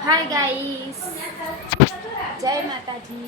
Hi guys, जय माता जी।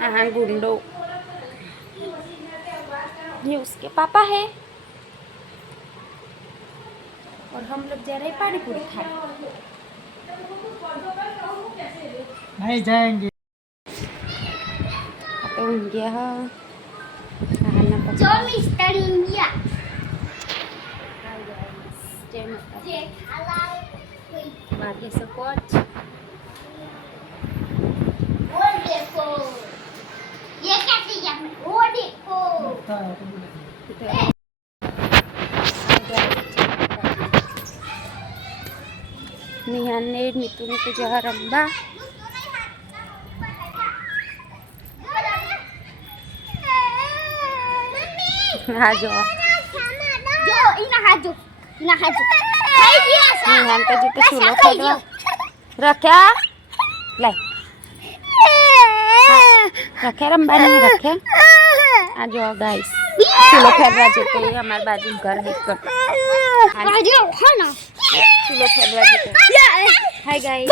हाँ गुंडो ये उसके पापा है और हम लोग जा रहे हैं पानी पूरी खाने। नहीं जाएंगे तो इंडिया जो मिस्टर इंडिया बाकी सब कुछ वो देखो ये कैसे यहाँ वो देखो निहाने नीतू ने तो जहाँ रंबा हाँ जो निहान तो जो तो चूल्हा खोलो रखा ले रखे रंबा नहीं रखे आज जो गाइस चूल्हा फेरवा जेते हमारे बाजू घर है कर चूल्हा फेरवा जेते hi guys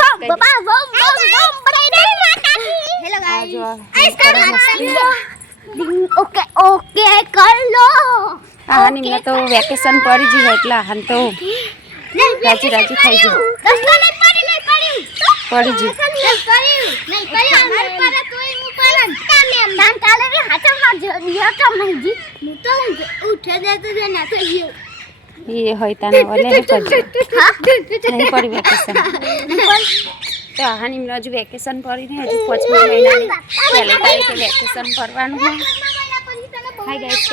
hello guys okay okay कर लो हाँ निम्न तो वेकेशन पड़ी जी એટલે हम तो राजी राजी खाई जी पड़ी जी ये होइता ना वाले नहीं पड़ी वेकेशन तो हाँ निम्न हजू वेकेशन पड़ी नहीं हजू 5 महीना पहले तारीख वेकेशन पड़वानुं है। हाय गाइस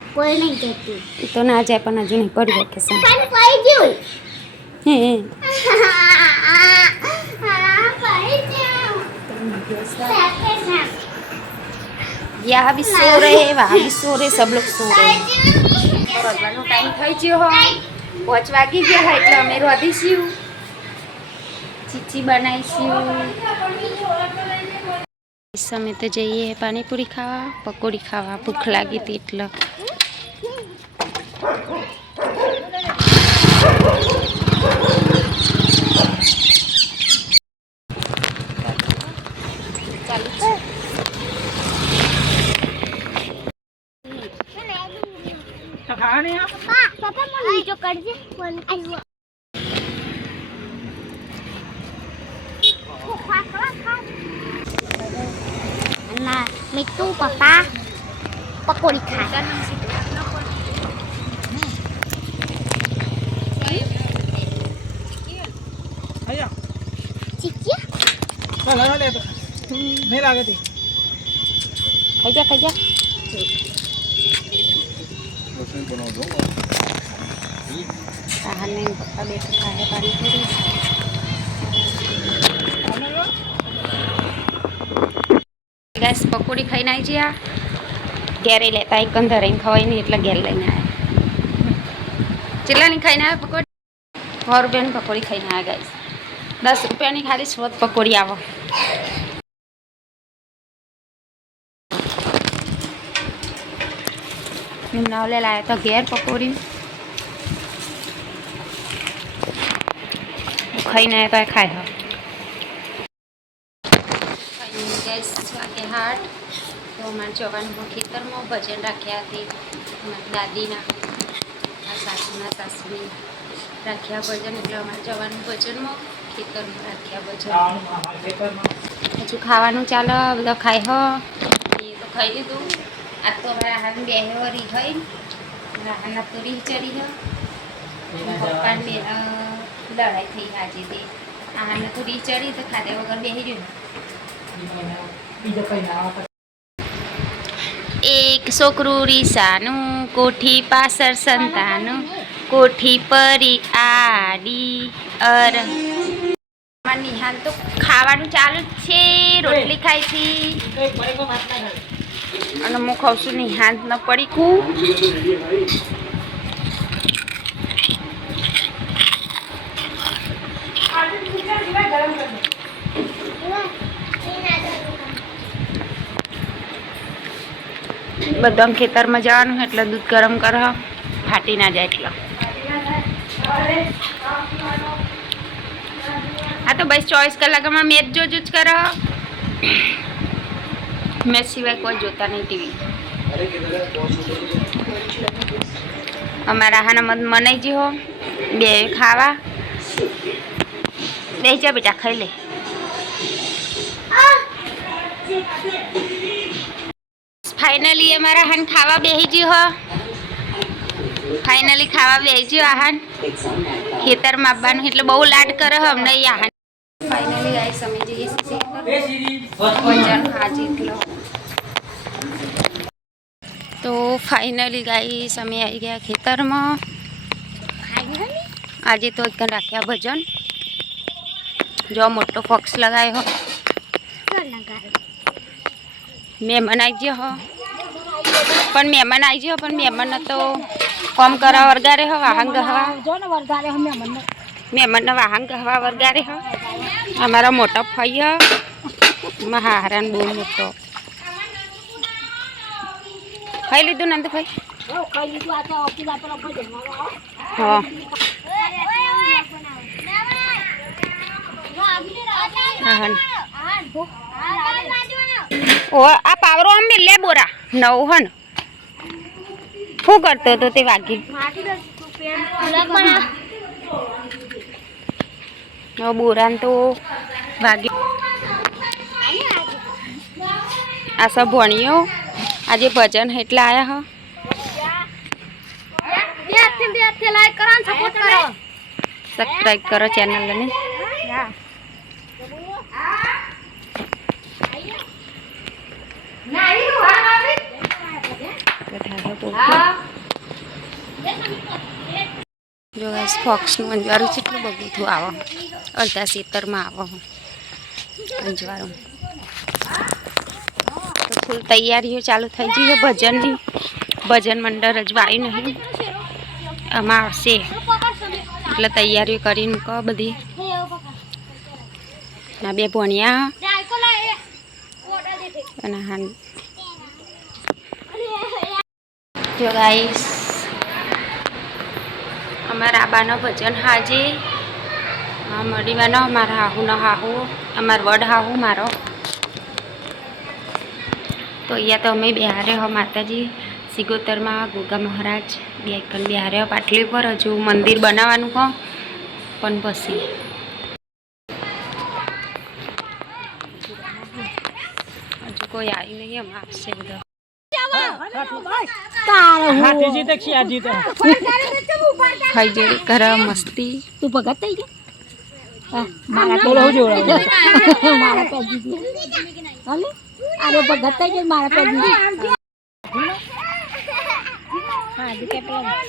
कोई नहीं कहती तो ना जाए पर हजू नहीं पड़ी वेकेशन यहाँ भी सो रहे हैं वहाँ भी सो रहे सब लोग सो रहे हैं टाइम થઈ ગયો હોય 5 વાગી ગયા હોય એટલે અમે રોધીશું ચીચી બનાવીશું इस समय तो जाइए पानीपुरी खावा पकोड़ी खावा भूख लगी थी એટલે पापा मन जो कर दे फोन आइयो ना मिट्टू पापा पकोड़ी खा चिकिया चलो ले तो नहीं लागे थी खाई जा tahan yang papa beto kaya panipuri guys પકોડી ખાઈને આવી ગયા ઘેરે લેતા એકંદર રહીને ખવાય નહીં એટલે ઘેર લઈને આવ્યા કેટલાની ખાઈને આવ્યા પકોડી 100 રૂપિયાની પકોડી ખાઈને આવ્યા ગાઈસ 10 રૂપિયાની ખાલી સ્વાદ પકોડી આવો નાવલે લાયા તો ઘેર પકોડી ખાઈને આવ્યા તો ખાય હા गैस स्वाके हाट तो हमारे जवान खेतर में भजन राख्या थे दादी ना सासू राख्या भजन એટલે અમારા જવાન ભજન में खेतर में राख्या भजन हजू खावानुं चाले बधा खाय हो ये तो खाई लीधुं आ तो हमारा हाथ बेहरो री है हाना तो री चढ़ी है पप्पा ने लड़ाई थी आज थी हाना तो री चढ़ी तो खाते वगर बेही रह्यो एक छोकरू રીસાનું કોઠી પાસર સંતાનું કોઠી પરી આડી અર નિહાલ તો ખાવાનું ચાલુ જ છે રોટલી ખાઈ છી અને હું ખાઉં છું નિહાલ ન પડીકું બધા ખેતરમાં જવાનું એટલે દૂધ ગરમ કર ફાટી ના જાય એટલે આ તો બસ 24 કલાકમાં મેચ જોજો જ કર મેચ સિવાય કોઈ જોતા નહીં ટીવી અમારા હાના મત મનાઈ જી હો બે ખાવા બે જા બેટા ખાઈ લે ફાઇનલી અમારા હાન ખાવા બેહી જી હો ફાઇનલી ખાવા બેહી જી આહાન ખેતરમાં આવવાનું એટલે બહુ લાડ કરે હો અમને આહાન ફાઇનલી ગાઈસ અમે જઈએ છીએ વજન હાજી એટલો તો ફાઇનલી ગાઈસ અમે આવી ગયા ખેતરમાં આજે તો એક રાખ્યા ભજન જો મોટો ફોક્સ લગાવ્યો મહેમાન આવી ગયો હો પણ મહેમાન આવી ગયો પણ મહેમાન તો કોમ કરવા વરગારે હો વાહન ગહવા મહેમાનને વાહન ગહવા વરગારે હો અમારો મોટો ફઈ હો મહારાન બહુ મોટો ખાઈ લીધું નંદ ભાઈ હા ઓ આ પાવરો આમ લે બોરા નવ હન શું કરતો હતો તે વાગી બોરાન તો વાગી આ સબ ભણીઓ આજે ભજન એટલા આયા હો સબસ્ક્રાઇબ કરો ચેનલ ને જો ગાઈસ ફોક્સનું અંજવાળું કેટલું બગીચું આવો અડધા ખેતરમાં આવો અંજવાળું તો ફૂલ તૈયારીઓ ચાલુ થઈ ગઈ ભજનની ભજન મંડળ જ વાયું નહીં આમાં આવશે એટલે તૈયારીઓ કરી મૂકો બધી ના બે ભણ્યા અને હા જો ગાઈસ અમારા આબાનો ભજન હાજે મડીવાનો અમારા હાહુનો હાહુ અમારા વડ હાહુ મારો તો અહીંયા તો અમે બિહારે હો માતાજી સિગોતરમાં ગોગા મહારાજ બે એકન બિહારે પાટલી પર હજુ મંદિર બનાવવાનું હો પણ પછી હજુ કોઈ આવી નહીં અમે આવશે બધા ખાઈ જેડી કરે મસ્તી તું ભગત થઈ ગયા મારા ભગત થઈ ગયા મારા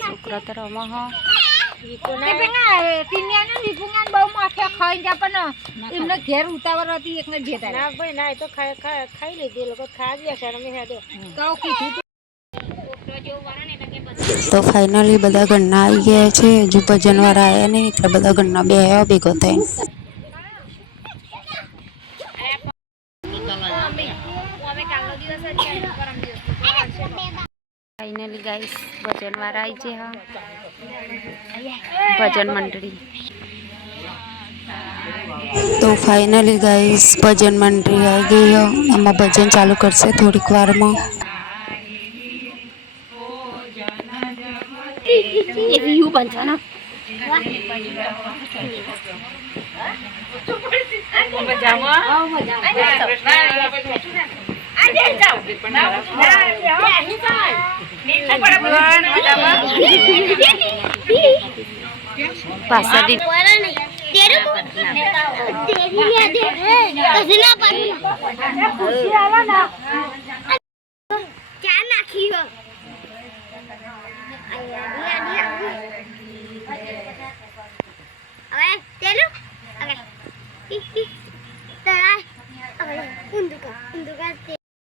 છોકરો તો રમો હો એમને ઘેર ઉતાવળ હતી એકને ભેટા ના ભાઈ ના તો ખાઈ લીધી લોકો ખાઈ ગયા તો ફાઇનલી બધા ઘરના આવી ગયા છે હજુ ભજન વાળા આવ્યા નહીં એટલે બધા ઘરના બે આવ્યા ભેગો થાય ફાઇનલી ગાઈસ ભજન વાળા આવી છે હા ભજન મંડળી તો ફાઇનલી ગાઈસ ભજન મંડળી આવી ગઈ આમાં ભજન ચાલુ કરશે થોડીક વારમાં વ્યૂ બનશે ને પાછળથી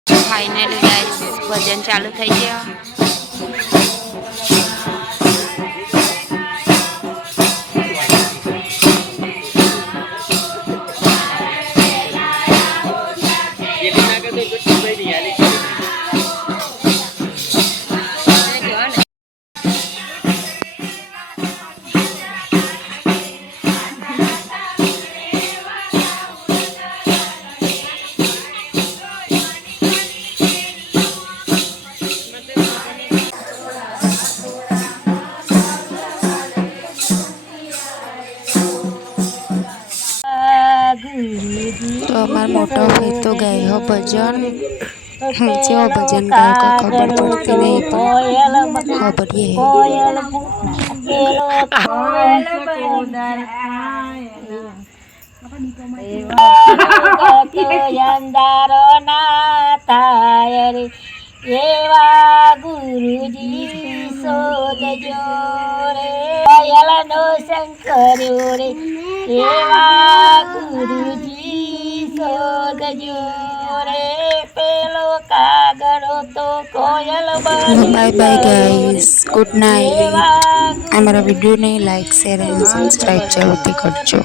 ફાઇનલી ગાઈસ ભજન ચાલુ થઈ ગયા હો ભજન જેવો ભજન ગાયો કા ખબર પડતી નહીં પણ ખબરીએ અંધારો ના થાય રે એવા ગુરુજી શોધજો રે કોયલનો શંકર્યો રે એવા ગુરુજી શોધજો રે પેલો કાગળો તો કોયલ bye bye guys good night અમારા વિડીયોને લાઈક શેર એન્ડ સબસ્ક્રાઈબ જરૂરથી કરજો